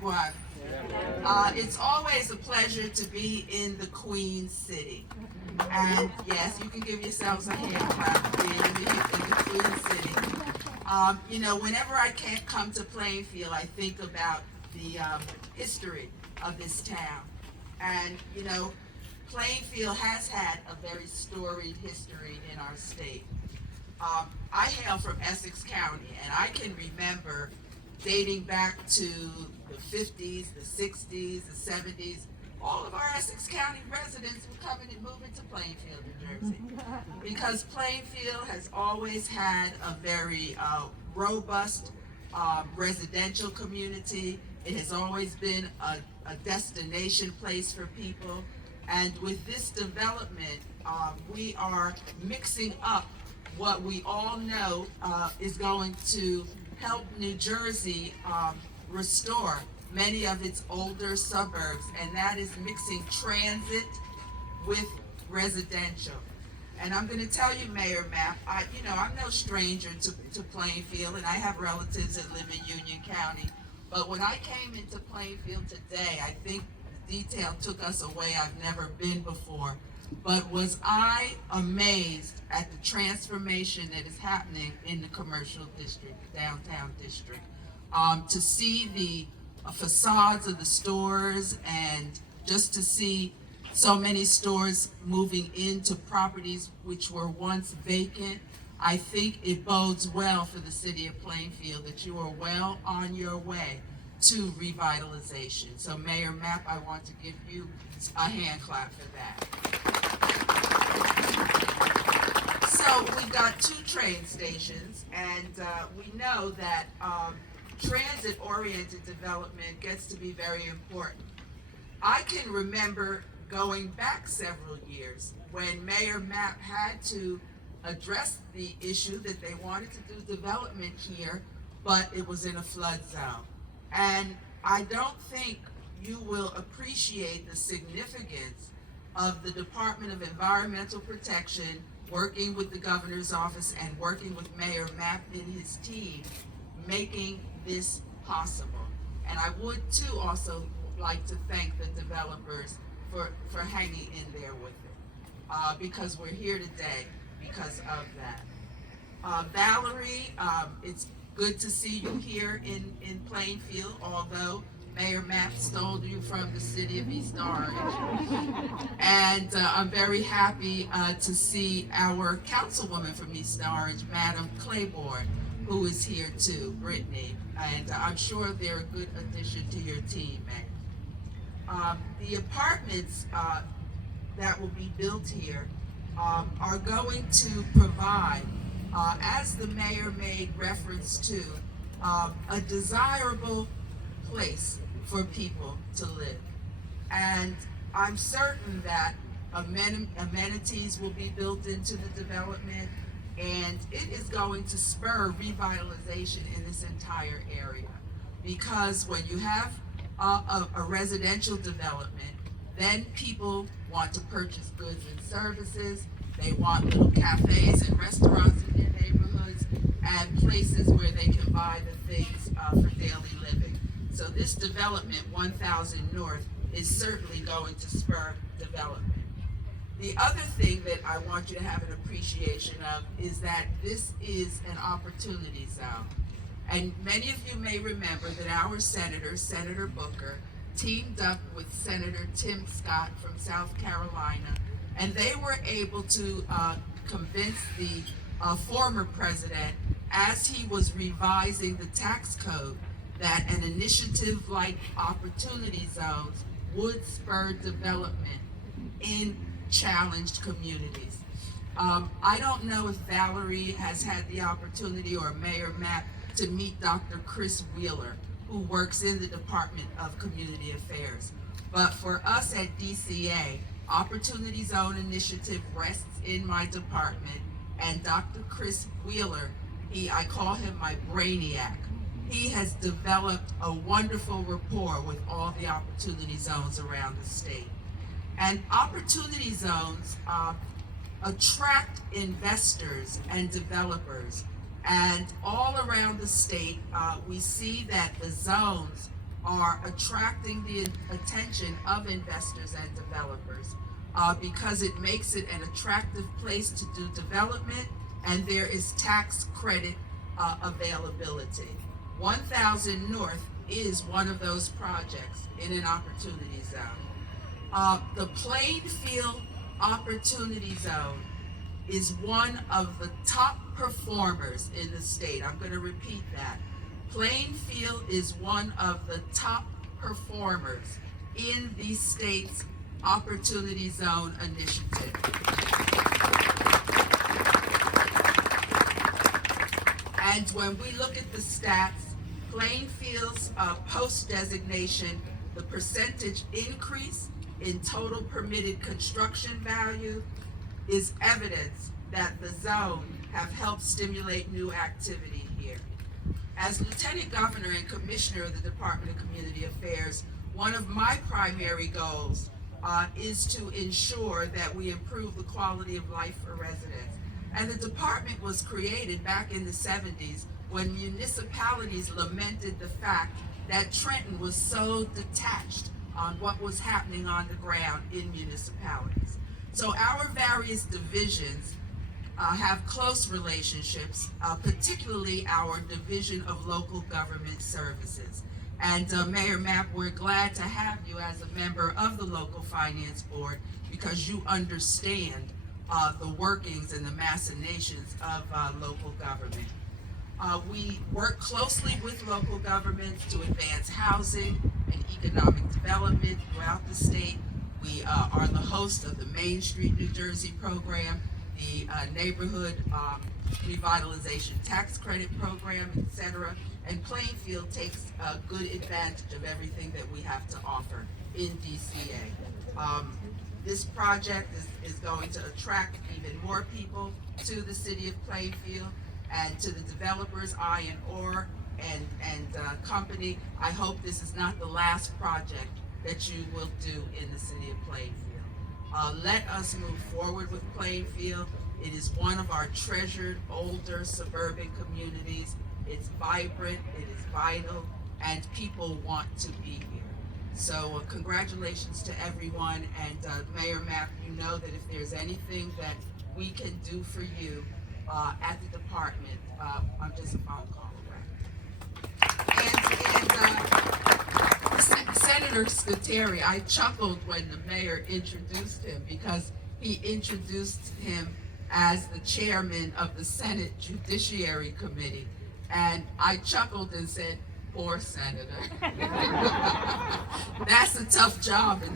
everyone. It's always a pleasure to be in the Queen City. And yes, you can give yourselves a hand clap for being in the Queen City. Whenever I can't come to Plainfield, I think about the history of this town. And, Plainfield has had a very storied history in our state. I hail from Essex County, and I can remember dating back to the 50s, the 60s, the 70s, all of our Essex County residents were coming and moving to Plainfield, New Jersey. Because Plainfield has always had a very robust residential community. It has always been a destination place for people. And with this development, we are mixing up what we all know is going to help New Jersey restore many of its older suburbs, and that is mixing transit with residential. And I'm going to tell you, Mayor Mapp, I'm no stranger to Plainfield, and I have relatives that live in Union County. But when I came into Plainfield today, I think the detail took us a way I've never been before. But was I amazed at the transformation that is happening in the commercial district, downtown district. To see the facades of the stores, and just to see so many stores moving into properties which were once vacant, I think it bodes well for the city of Plainfield that you are well on your way to revitalization. So Mayor Mapp, I want to give you a hand clap for that. So we've got 2 train stations, and we know that transit-oriented development gets to be very important. I can remember going back several years when Mayor Mapp had to address the issue that they wanted to do development here, but it was in a flood zone. And I don't think you will appreciate the significance of the Department of Environmental Protection working with the governor's office and working with Mayor Mapp and his team, making this possible. And I would too also like to thank the developers for hanging in there with it, because we're here today because of that. Valerie, it's good to see you here in Plainfield, although Mayor Mapp stole you from the city of East Orange. And I'm very happy to see our councilwoman from East Orange, Madam Claiborne, who is here too, Brittany. And I'm sure they're a good addition to your team, Mayor. The apartments that will be built here are going to provide, as the mayor made reference to, a desirable place for people to live. And I'm certain that amenities will be built into the development, and it is going to spur revitalization in this entire area. Because when you have a residential development, then people want to purchase goods and services. They want little cafes and restaurants in their neighborhoods and places where they can buy the things for daily living. So this development, 1000 North, is certainly going to spur development. The other thing that I want you to have an appreciation of is that this is an opportunity zone. And many of you may remember that our senator, Senator Booker, teamed up with Senator Tim Scott from South Carolina, and they were able to convince the former president, as he was revising the tax code, that an initiative like opportunity zones would spur development in challenged communities. I don't know if Valerie has had the opportunity, or Mayor Mapp, to meet Dr. Chris Wheeler, who works in the Department of Community Affairs. But for us at DCA, Opportunity Zone Initiative rests in my department, and Dr. Chris Wheeler, I call him my brainiac. He has developed a wonderful rapport with all the opportunity zones around the state. And opportunity zones attract investors and developers. And all around the state, we see that the zones are attracting the attention of investors and developers because it makes it an attractive place to do development, and there is tax credit availability. 1000 North is one of those projects in an opportunity zone. The Plainfield Opportunity Zone is one of the top performers in the state. I'm going to repeat that. Plainfield is one of the top performers in the state's Opportunity Zone initiative. And when we look at the stats, Plainfield's post-designation, the percentage increase in total permitted construction value is evidence that the zone have helped stimulate new activity here. As Lieutenant Governor and Commissioner of the Department of Community Affairs, one of my primary goals is to ensure that we improve the quality of life for residents. And the department was created back in the 70s when municipalities lamented the fact that Trenton was so detached on what was happening on the ground in municipalities. So our various divisions have close relationships, particularly our Division of Local Government Services. And Mayor Mapp, we're glad to have you as a member of the Local Finance Board because you understand the workings and the machinations of local government. We work closely with local governments to advance housing and economic development throughout the state. We are the host of the Main Street New Jersey program, the Neighborhood Revitalization Tax Credit Program, etc. And Plainfield takes good advantage of everything that we have to offer in DCA. This project is going to attract even more people to the city of Plainfield, and to the developers, I&R and company. I hope this is not the last project that you will do in the city of Plainfield. Let us move forward with Plainfield. It is one of our treasured older suburban communities. It's vibrant, it is vital, and people want to be here. So congratulations to everyone, and Mayor Mapp, you know that if there's anything that we can do for you at the department, I'm just a phone call away. And Senator Scuteri, I chuckled when the mayor introduced him because he introduced him as the chairman of the Senate Judiciary Committee. And I chuckled and said, poor senator. That's a tough job.